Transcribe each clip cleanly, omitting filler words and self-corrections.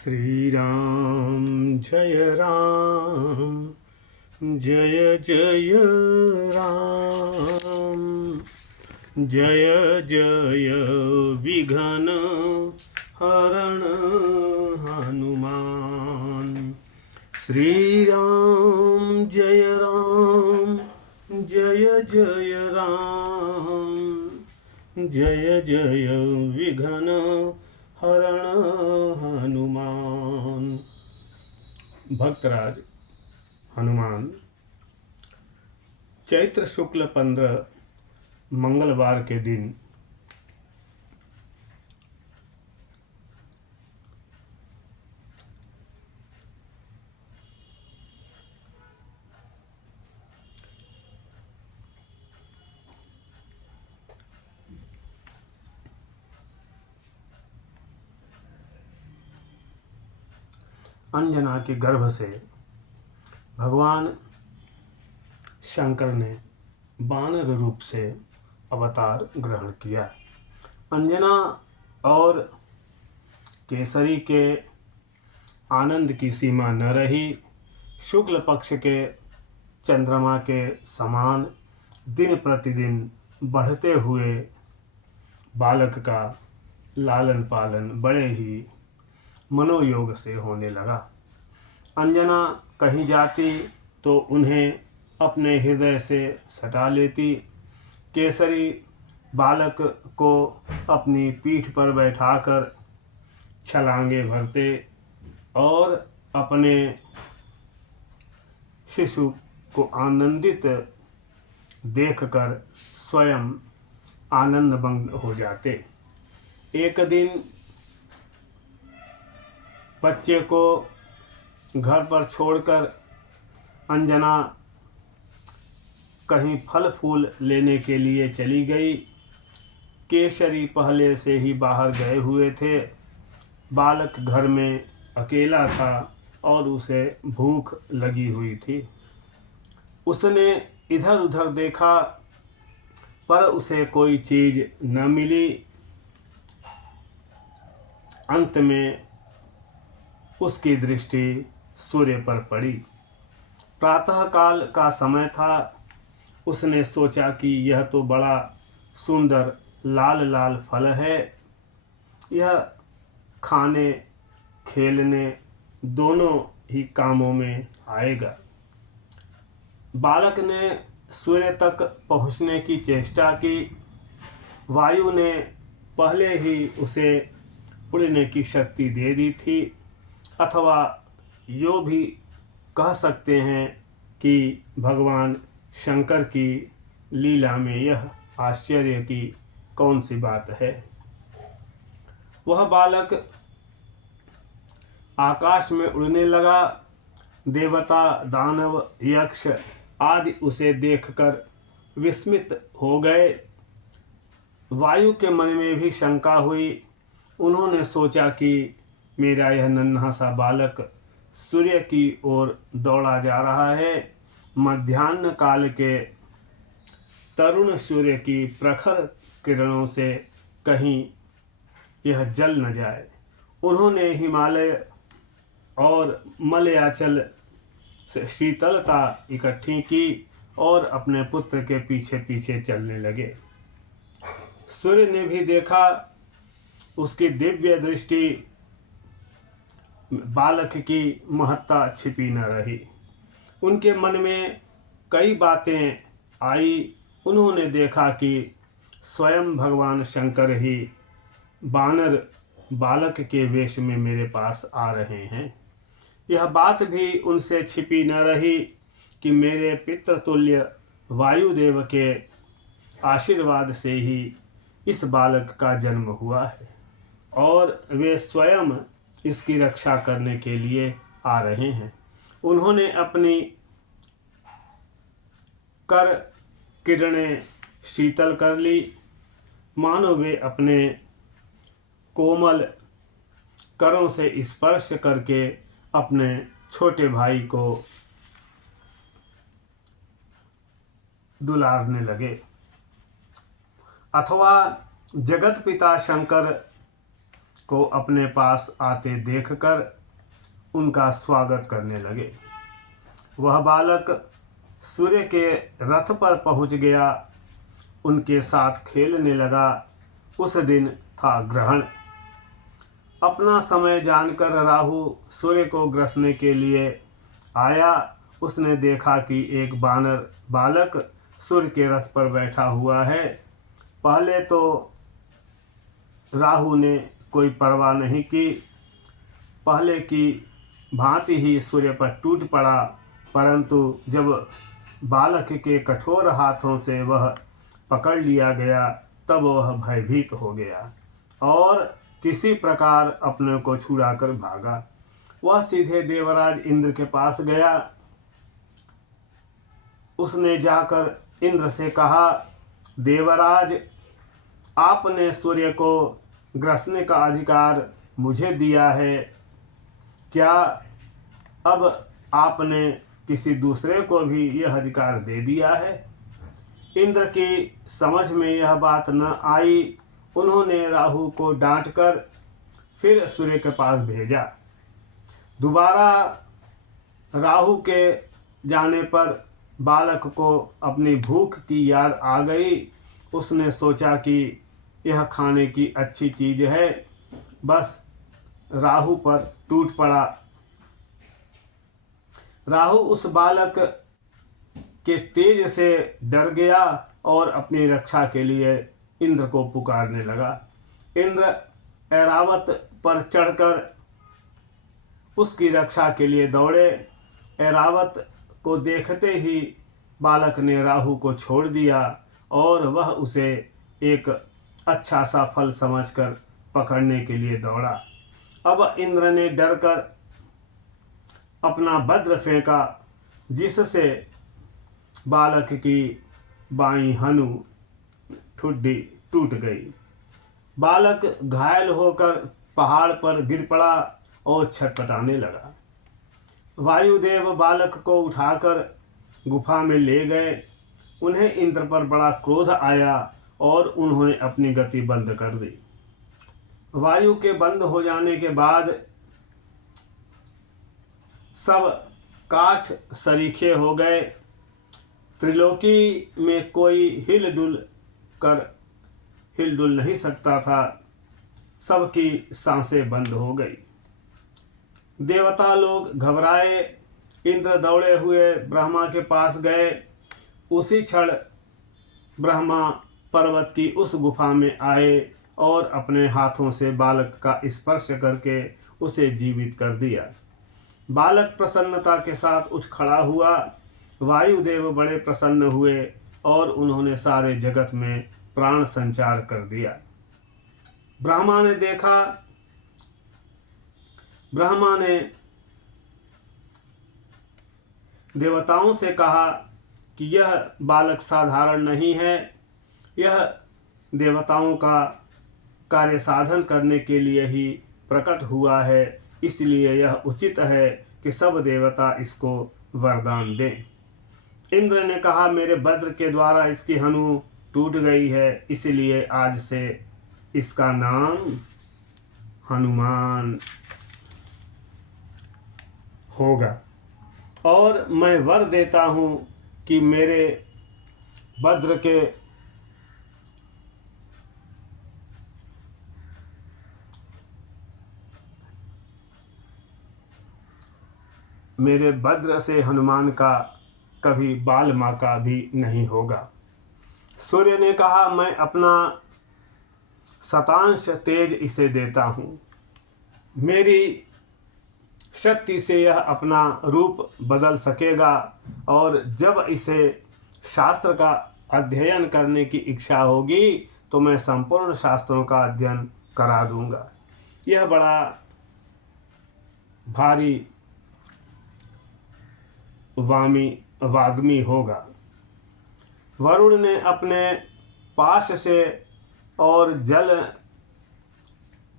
श्री राम जय राम जय जय राम जय जय विघ्न हरण हनुमान। श्री राम जय राम जय जय राम जय जय विघ्न हरण हनुमान। भक्तराज हनुमान चैत्र शुक्ल 15 मंगलवार के दिन अंजना के गर्भ से भगवान शंकर ने वानर रूप से अवतार ग्रहण किया। अंजना और केसरी के आनंद की सीमा न रही। शुक्ल पक्ष के चंद्रमा के समान दिन प्रतिदिन बढ़ते हुए बालक का लालन पालन बड़े ही मनोयोग से होने लगा। अंजना कहीं जाती तो उन्हें अपने हृदय से सटा लेती। केसरी बालक को अपनी पीठ पर बैठाकर छलांगे भरते और अपने शिशु को आनंदित देखकर स्वयं आनंदमग्न हो जाते। एक दिन बच्चे को घर पर छोड़कर अंजना कहीं फल फूल लेने के लिए चली गई। केसरी पहले से ही बाहर गए हुए थे। बालक घर में अकेला था और उसे भूख लगी हुई थी। उसने इधर उधर देखा पर उसे कोई चीज़ न मिली। अंत में उसकी दृष्टि सूर्य पर पड़ी। प्रातःकाल का समय था। उसने सोचा कि यह तो बड़ा सुंदर लाल लाल फल है, यह खाने खेलने दोनों ही कामों में आएगा। बालक ने सूर्य तक पहुँचने की चेष्टा की। वायु ने पहले ही उसे उड़ने की शक्ति दे दी थी, अथवा यो भी कह सकते हैं कि भगवान शंकर की लीला में यह आश्चर्य की कौन सी बात है। वह बालक आकाश में उड़ने लगा। देवता दानव यक्ष आदि उसे देखकर विस्मित हो गए। वायु के मन में भी शंका हुई। उन्होंने सोचा कि मेरा यह नन्हा सा बालक सूर्य की ओर दौड़ा जा रहा है। मध्याह्न काल के तरुण सूर्य की प्रखर किरणों से कहीं यह जल न जाए। उन्होंने हिमालय और मलयाचल से शीतलता इकट्ठी की और अपने पुत्र के पीछे पीछे चलने लगे। सूर्य ने भी देखा। उसकी दिव्य दृष्टि बालक की महत्ता छिपी न रही। उनके मन में कई बातें आई। उन्होंने देखा कि स्वयं भगवान शंकर ही वानर बालक के वेश में मेरे पास आ रहे हैं। यह बात भी उनसे छिपी न रही कि मेरे पितृतुल्य वायुदेव के आशीर्वाद से ही इस बालक का जन्म हुआ है और वे स्वयं इसकी रक्षा करने के लिए आ रहे हैं। उन्होंने अपनी कर किरणें शीतल कर ली, मानो वे अपने कोमल करों से स्पर्श करके अपने छोटे भाई को दुलारने लगे। अथवा जगत पिता शंकर को अपने पास आते देखकर उनका स्वागत करने लगे। वह बालक सूर्य के रथ पर पहुंच गया, उनके साथ खेलने लगा। उस दिन था ग्रहण। अपना समय जानकर राहु सूर्य को ग्रसने के लिए आया। उसने देखा कि एक बानर बालक सूर्य के रथ पर बैठा हुआ है। पहले तो राहु ने कोई परवाह नहीं की, पहले की भांति ही सूर्य पर टूट पड़ा, परंतु जब बालक के कठोर हाथों से वह पकड़ लिया गया तब वह भयभीत हो गया और किसी प्रकार अपने को छुड़ाकर भागा। वह सीधे देवराज इंद्र के पास गया। उसने जाकर इंद्र से कहा, देवराज, आपने सूर्य को ग्रसने का अधिकार मुझे दिया है, क्या अब आपने किसी दूसरे को भी यह अधिकार दे दिया है? इंद्र की समझ में यह बात न आई। उन्होंने राहु को डांटकर फिर सूर्य के पास भेजा। दोबारा राहु के जाने पर बालक को अपनी भूख की याद आ गई। उसने सोचा कि यह खाने की अच्छी चीज़ है, बस राहु पर टूट पड़ा। राहु उस बालक के तेज से डर गया और अपनी रक्षा के लिए इंद्र को पुकारने लगा। इंद्र ऐरावत पर चढ़कर उसकी रक्षा के लिए दौड़े। ऐरावत को देखते ही बालक ने राहु को छोड़ दिया और वह उसे एक अच्छा सा फल समझकर पकड़ने के लिए दौड़ा। अब इंद्र ने डरकर अपना वज्र फेंका, जिससे बालक की बाईं हनु ठुड्डी टूट गई। बालक घायल होकर पहाड़ पर गिर पड़ा और छटपटाने लगा। वायुदेव बालक को उठाकर गुफा में ले गए। उन्हें इंद्र पर बड़ा क्रोध आया और उन्होंने अपनी गति बंद कर दी। वायु के बंद हो जाने के बाद सब काठ सरीखे हो गए। त्रिलोकी में कोई हिलडुल नहीं सकता था। सबकी सांसें बंद हो गई। देवता लोग घबराए। इंद्र दौड़े हुए ब्रह्मा के पास गए। उसी क्षण ब्रह्मा पर्वत की उस गुफा में आए और अपने हाथों से बालक का स्पर्श करके उसे जीवित कर दिया। बालक प्रसन्नता के साथ उठ खड़ा हुआ। वायुदेव बड़े प्रसन्न हुए और उन्होंने सारे जगत में प्राण संचार कर दिया। ब्रह्मा ने देवताओं से कहा कि यह बालक साधारण नहीं है, यह देवताओं का कार्य साधन करने के लिए ही प्रकट हुआ है, इसलिए यह उचित है कि सब देवता इसको वरदान दें। इंद्र ने कहा, मेरे वज्र के द्वारा इसकी हनु टूट गई है, इसलिए आज से इसका नाम हनुमान होगा और मैं वर देता हूँ कि मेरे वज्र से हनुमान का कभी बाल माका भी नहीं होगा। सूर्य ने कहा, मैं अपना शतांश तेज इसे देता हूँ। मेरी शक्ति से यह अपना रूप बदल सकेगा और जब इसे शास्त्र का अध्ययन करने की इच्छा होगी तो मैं संपूर्ण शास्त्रों का अध्ययन करा दूंगा। यह बड़ा भारी वाग्मी होगा। वरुण ने अपने पाश से और जल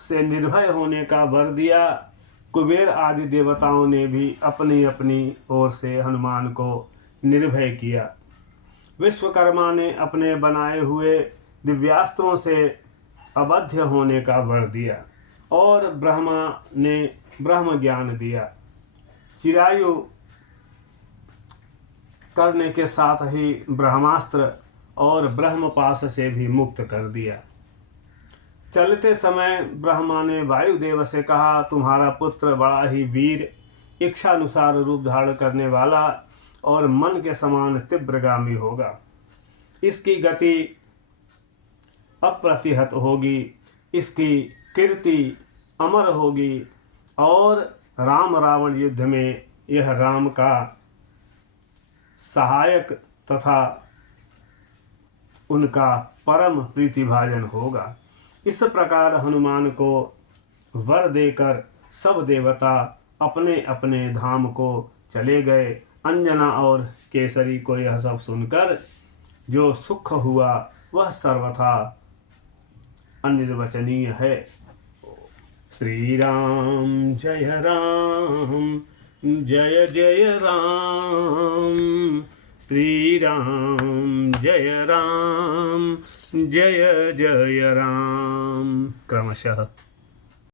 से निर्भय होने का वर दिया। कुबेर आदि देवताओं ने भी अपनी अपनी ओर से हनुमान को निर्भय किया। विश्वकर्मा ने अपने बनाए हुए दिव्यास्त्रों से अवध्य होने का वर दिया। और ब्रह्मा ने ब्रह्म ज्ञान दिया। चिरायु करने के साथ ही ब्रह्मास्त्र और ब्रह्मपाश से भी मुक्त कर दिया। चलते समय ब्रह्मा ने वायुदेव से कहा, तुम्हारा पुत्र बड़ा ही वीर, इच्छानुसार रूप धारण करने वाला और मन के समान तीव्रगामी होगा। इसकी गति अप्रतिहत होगी, इसकी कीर्ति अमर होगी और राम रावण युद्ध में यह राम का सहायक तथा उनका परम प्रीतिभाजन होगा। इस प्रकार हनुमान को वर देकर सब देवता अपने अपने धाम को चले गए। अंजना और केसरी को यह सब सुनकर जो सुख हुआ वह सर्वथा अनिर्वचनीय है। श्री राम जय राम जय जय राम, श्री राम जय राम जय जय राम। क्रमशः